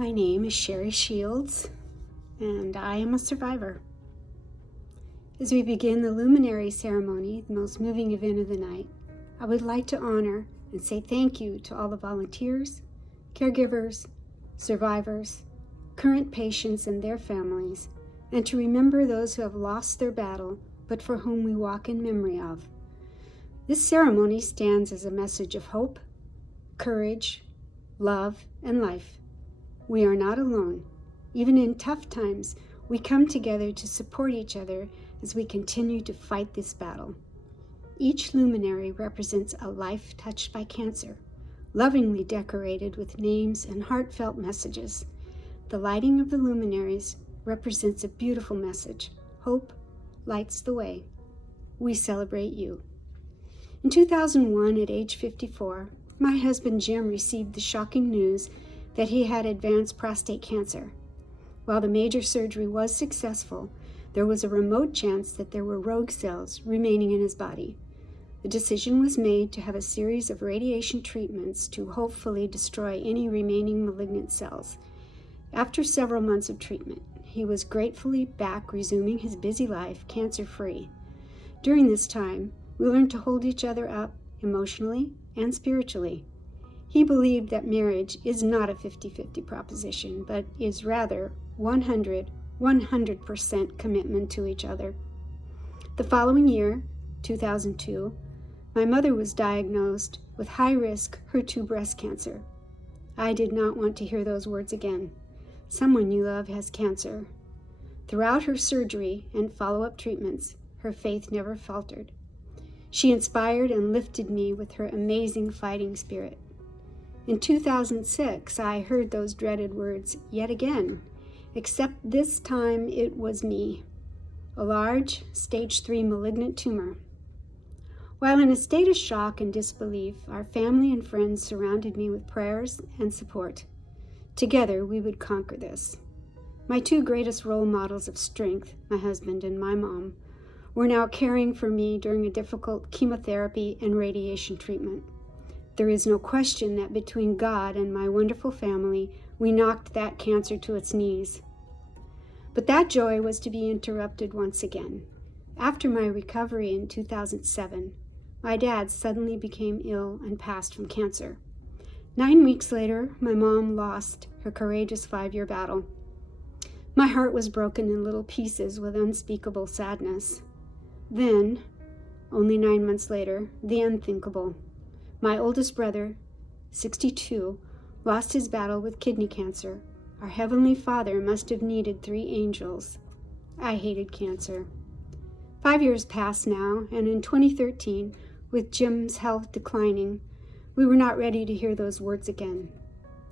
My name is Sherry Shields, and I am a survivor. As we begin the Luminary Ceremony, the most moving event of the night, I would like to honor and say thank you to all the volunteers, caregivers, survivors, current patients and their families, and to remember those who have lost their battle, but for whom we walk in memory of. This ceremony stands as a message of hope, courage, love, and life. We are not alone. Even in tough times, we come together to support each other as we continue to fight this battle. Each luminary represents a life touched by cancer, lovingly decorated with names and heartfelt messages. The lighting of the luminaries represents a beautiful message. Hope lights the way. We celebrate you. In 2001, at age 54, my husband Jim received the shocking news that he had advanced prostate cancer. While the major surgery was successful, there was a remote chance that there were rogue cells remaining in his body. The decision was made to have a series of radiation treatments to hopefully destroy any remaining malignant cells. After several months of treatment, he was gratefully back resuming his busy life cancer-free. During this time, we learned to hold each other up emotionally and spiritually. He believed that marriage is not a 50-50 proposition, but is rather 100% commitment to each other. The following year, 2002, my mother was diagnosed with high-risk HER2 breast cancer. I did not want to hear those words again. Someone you love has cancer. Throughout her surgery and follow-up treatments, her faith never faltered. She inspired and lifted me with her amazing fighting spirit. In 2006, I heard those dreaded words yet again, except this time it was me, a large, stage 3 malignant tumor. While in a state of shock and disbelief, our family and friends surrounded me with prayers and support. Together, we would conquer this. My two greatest role models of strength, my husband and my mom, were now caring for me during a difficult chemotherapy and radiation treatment. There is no question that between God and my wonderful family, we knocked that cancer to its knees. But that joy was to be interrupted once again. After my recovery in 2007, my dad suddenly became ill and passed from cancer. 9 weeks later, my mom lost her courageous 5-year battle. My heart was broken in little pieces with unspeakable sadness. Then, only 9 months later, the unthinkable. My oldest brother, 62, lost his battle with kidney cancer. Our Heavenly Father must have needed 3 angels. I hated cancer. 5 years passed now, and in 2013, with Jim's health declining, we were not ready to hear those words again.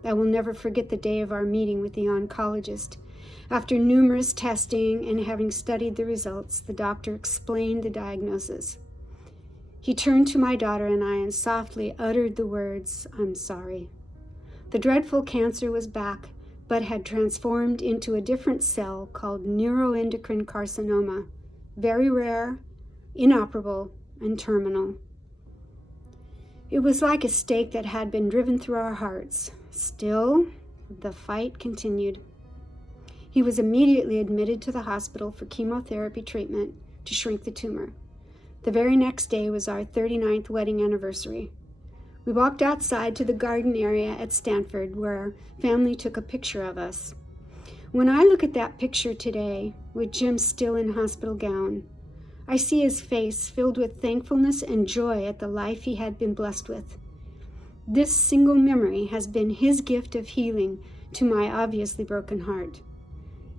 I will never forget the day of our meeting with the oncologist. After numerous testing and having studied the results, the doctor explained the diagnosis. He turned to my daughter and I and softly uttered the words, "I'm sorry." The dreadful cancer was back, but had transformed into a different cell called neuroendocrine carcinoma, very rare, inoperable, and terminal. It was like a stake that had been driven through our hearts. Still, the fight continued. He was immediately admitted to the hospital for chemotherapy treatment to shrink the tumor. The very next day was our 39th wedding anniversary. We walked outside to the garden area at Stanford where our family took a picture of us. When I look at that picture today, with Jim still in hospital gown, I see his face filled with thankfulness and joy at the life he had been blessed with. This single memory has been his gift of healing to my obviously broken heart.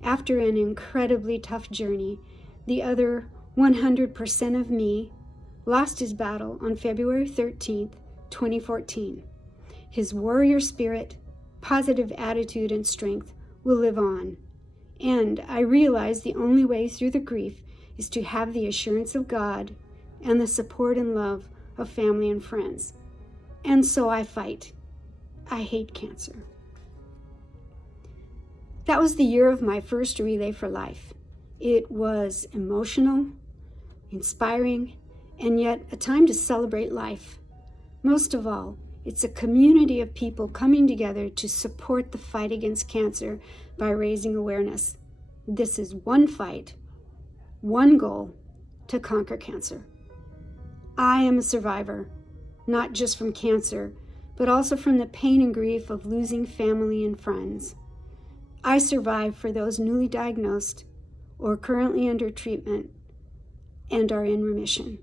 After an incredibly tough journey, the other 100% of me lost his battle on February 13th, 2014. His warrior spirit, positive attitude, and strength will live on. And I realize the only way through the grief is to have the assurance of God and the support and love of family and friends. And so I fight. I hate cancer. That was the year of my first Relay for Life. It was emotional, inspiring, and yet a time to celebrate life. Most of all, It's a community of people coming together to support the fight against cancer by raising awareness. This is one fight, one goal, to conquer cancer. I am a survivor, not just from cancer, but also from the pain and grief of losing family and friends. I survive for those newly diagnosed or currently under treatment and are in remission.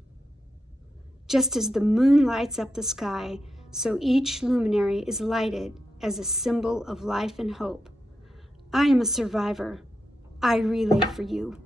Just as the moon lights up the sky, so each luminary is lighted as a symbol of life and hope. I am a survivor. I relay for you.